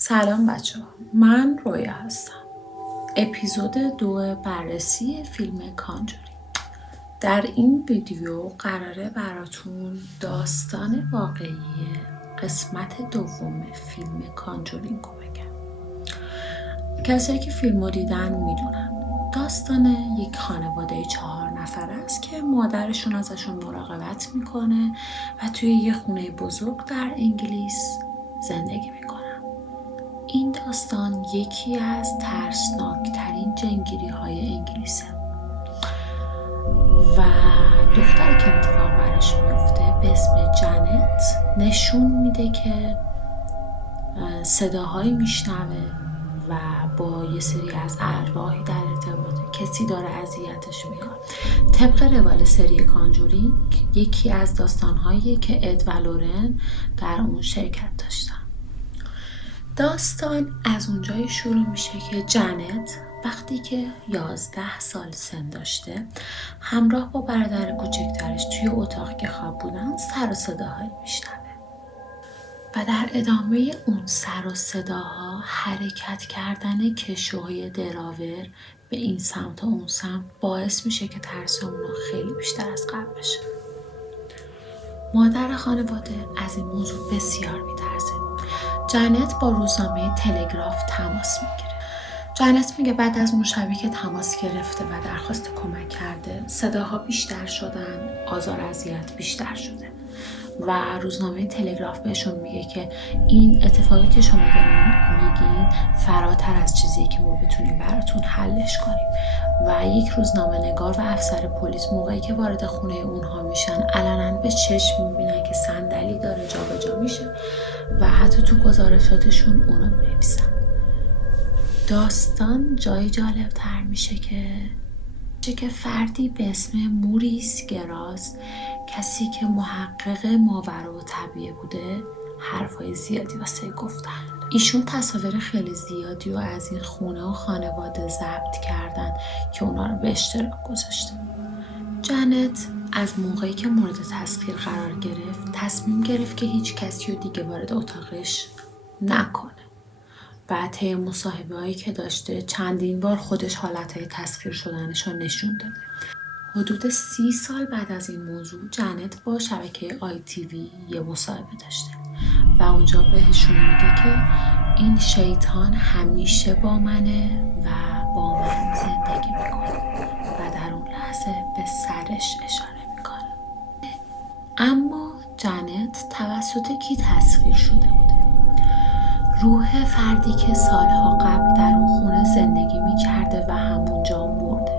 سلام بچه ها، من رویا هستم. اپیزود 2 بررسی فیلم کانجوری. در این ویدیو قراره براتون داستان واقعی قسمت دوم فیلم کانجورینگ رو بگم. کسایی که فیلم رو دیدن میدونن داستان یک خانواده 4 نفر است که مادرشون ازشون مراقبت میکنه و توی یه خونه بزرگ در انگلیس زندگی میکنه. این داستان یکی از ترسناکترین جنگیری های انگلیسه و دختری که اتفاق براش میفته به اسم جنت نشون میده که صداهایی میشنوه و با یه سری از ارواحی در ارتباطه، کسی داره اذیتش میکنه. طبق روال سری کانجورینگ یکی از داستانهایی که اد و لورن در اون شرکت داشتن. داستان از اونجایی شروع میشه که جنت وقتی که 11 سال سن داشته همراه با برادر کوچکترش توی اتاق که خواب بودن سر و صداهایی میشنوه و در ادامه اون سر و صداها حرکت کردن کشوهای دراور به این سمت و اون سمت باعث میشه که ترس اونو خیلی بیشتر از قبل بشه. مادر خانواده از این موضوع بسیار میترسه. جنت با روزنامه تلگراف تماس میگیره. جنت میگه بعد از اون شبی که تماس گرفته و درخواست کمک کرده صداها بیشتر شدن، آزار اذیت بیشتر شده و روزنامه تلگراف بهشون میگه که این اتفاقی که شما دارین میگین فراتر از چیزی که ما بتونیم براتون حلش کنیم. و یک روزنامه نگار و افسر پلیس موقعی که وارد خونه اونها میشن علنا به چشم میبینن که صندلی داره جابجا میشه و حتی تو گزارشاتشون اونو می‌نویسن. داستان جای جالب تر میشه که فردی به اسم موریس گراس، کسی که محقق ماورا و طبیعه بوده، حرفای زیادی واسه گفتن. ایشون تصاویر خیلی زیادی و از این خونه و خانواده ضبط کردن که اونا رو به اشتراک گذاشته. جنت از موقعی که مورد تسخیر قرار گرفت تصمیم گرفت که هیچ کسی رو دیگه وارد اتاقش نکنه. بعد طی مصاحبه‌هایی که داشته چندین بار خودش حالتهای تسخیر شدنش رو نشون داده. حدود 30 سال بعد از این موضوع جنت با شبکه ITV یه مصاحبه داشته و اونجا بهشون میگه که این شیطان همیشه با منه و با من زندگی میکنه و در اون لحظه به سرش اشاره میکنه. اما جنت توسط کی تسخیر شده بوده؟ روح فردی که سالها قبل در اون خونه زندگی میکرده و همونجا مرده.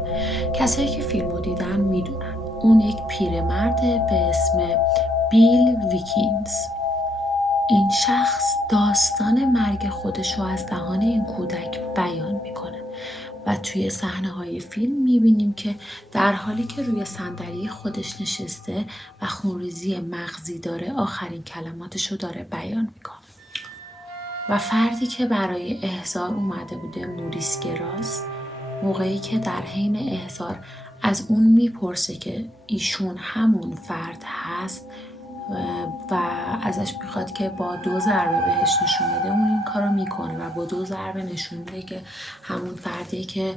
کسایی که فیلمو دیدن میدونن اون یک پیرمرده به اسم بیل ویکینز. این شخص داستان مرگ خودش رو از دهان این کودک بیان میکنه و توی صحنه‌های فیلم میبینیم که در حالی که روی صندلی خودش نشسته و خونریزی مغزی داره آخرین کلماتش رو داره بیان میکنه. و فردی که برای احضار اومده بوده موریس گراس، موقعی که در حین احضار از اون میپرسه که ایشون همون فرد هست و ازش میخواد که با 2 ضربه بهش نشون بده، اون این کارو میکنه و با 2 ضربه نشون میده که همون فردی که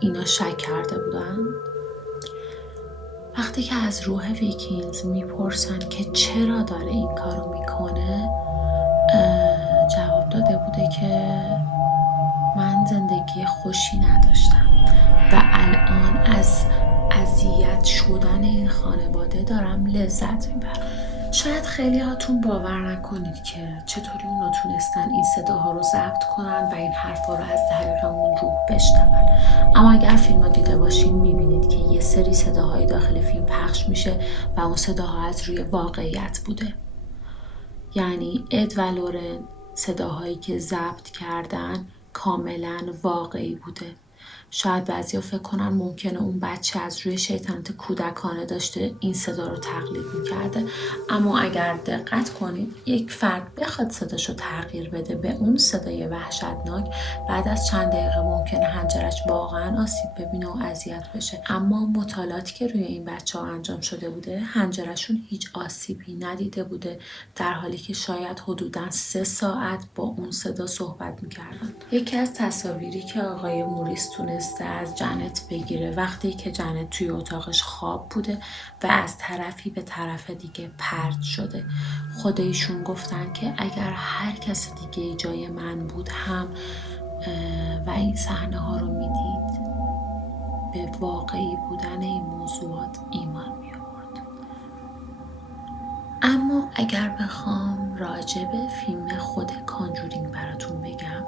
اینا شک کرده بودن. وقتی که از روح ویکینز میپرسن که چرا داره این کارو میکنه، جواب داده بوده که من زندگی خوشی نداشتم و الان از اذیت شدن این خانواده دارم لذت میبرم. شاید خیلی هاتون باور نکنید که چطوری اونا تونستن این صداها رو ضبط کنن و این حرفا رو از طریق اون روح بشنون. اما اگر فیلم رو دیده باشین میبینید که یه سری صداهای داخل فیلم پخش میشه و اون صداها از روی واقعیت بوده. یعنی اد و لورن صداهایی که ضبط کردن کاملا واقعی بوده شاید بعضیا فکر کنن ممکنه اون بچه از روی شیطنت کودکانه داشته این صدا رو تقلید میکرده، اما اگر دقت کنید یک فرد بخواد صداشو تغییر بده به اون صدای وحشتناک، بعد از چند دقیقه ممکنه حنجرش واقعا آسیب ببینه و اذیت بشه. اما مطالعاتی که روی این بچه ها انجام شده بوده، حنجرشون هیچ آسیبی ندیده بوده، در حالی که شاید حدوداً 3 ساعت با اون صدا صحبت میکردن. یکی از تصاویری که آقای موریس تونسته از جنت بگیره وقتی که جنت توی اتاقش خواب بوده و از طرفی به طرف دیگه پرت شده. خود ایشون گفتن که اگر هر کس دیگه جای من بود هم و این صحنه ها رو میدید، به واقعی بودن این موضوعات ایمان می آورد. اما اگر بخوام راجع به فیلم خود کانجورینگ براتون بگم،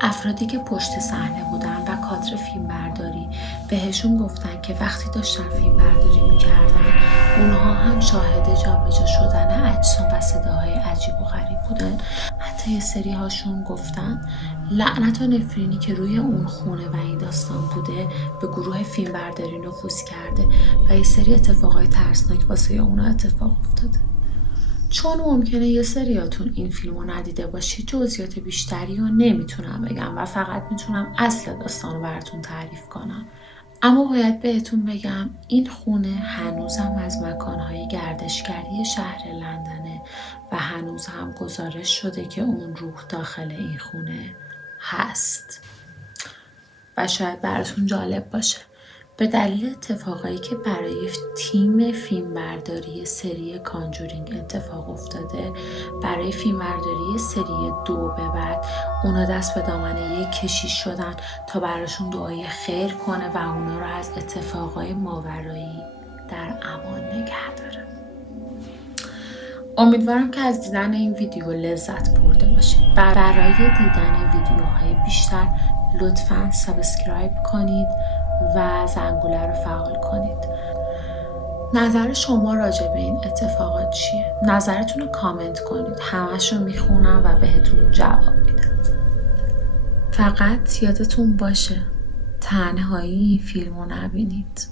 افرادی که پشت صحنه بودن و کادر فیلم برداری بهشون گفتن که وقتی داشتن فیلم برداری میکردن اونها هم شاهد جابجا شدن اجسام و صداهای عجیب و غریب بودن. حتی یه سری هاشون گفتن لعنت و نفرینی که روی اون خونه و این داستان بوده به گروه فیلم برداری نفوذ کرده و یه سری اتفاقای ترسناک واسه اونا اتفاق افتاده. چون ممکنه یه سریاتون این فیلمو ندیده باشی، جزئیات بیشتری رو نمیتونم بگم و فقط میتونم اصل داستان رو براتون تعریف کنم. اما باید بهتون بگم این خونه هنوزم از مکانهای گردشگری شهر لندنه و هنوز هم گزارش شده که اون روح داخل این خونه هست و شاید براتون جالب باشه. به دلیل اتفاقایی که برای تیم فیلمبرداری سری کانجورینگ اتفاق افتاده، برای فیلمبرداری سری 2 به بعد اونا دست به دامنه یک کشیش شدن تا براشون دعای خیر کنه و اونا رو از اتفاقای ماورایی در امان نگه داره. امیدوارم که از دیدن این ویدیو لذت برده باشید. برای دیدن ویدیوهای بیشتر لطفاً سابسکرایب کنید و زنگوله رو فعال کنید. نظر شما راجع به این اتفاقات چیه؟ نظرتون رو کامنت کنید. همش رو میخونم و بهتون جواب میدم. فقط یادتون باشه تنهایی این فیلم رو نبینید.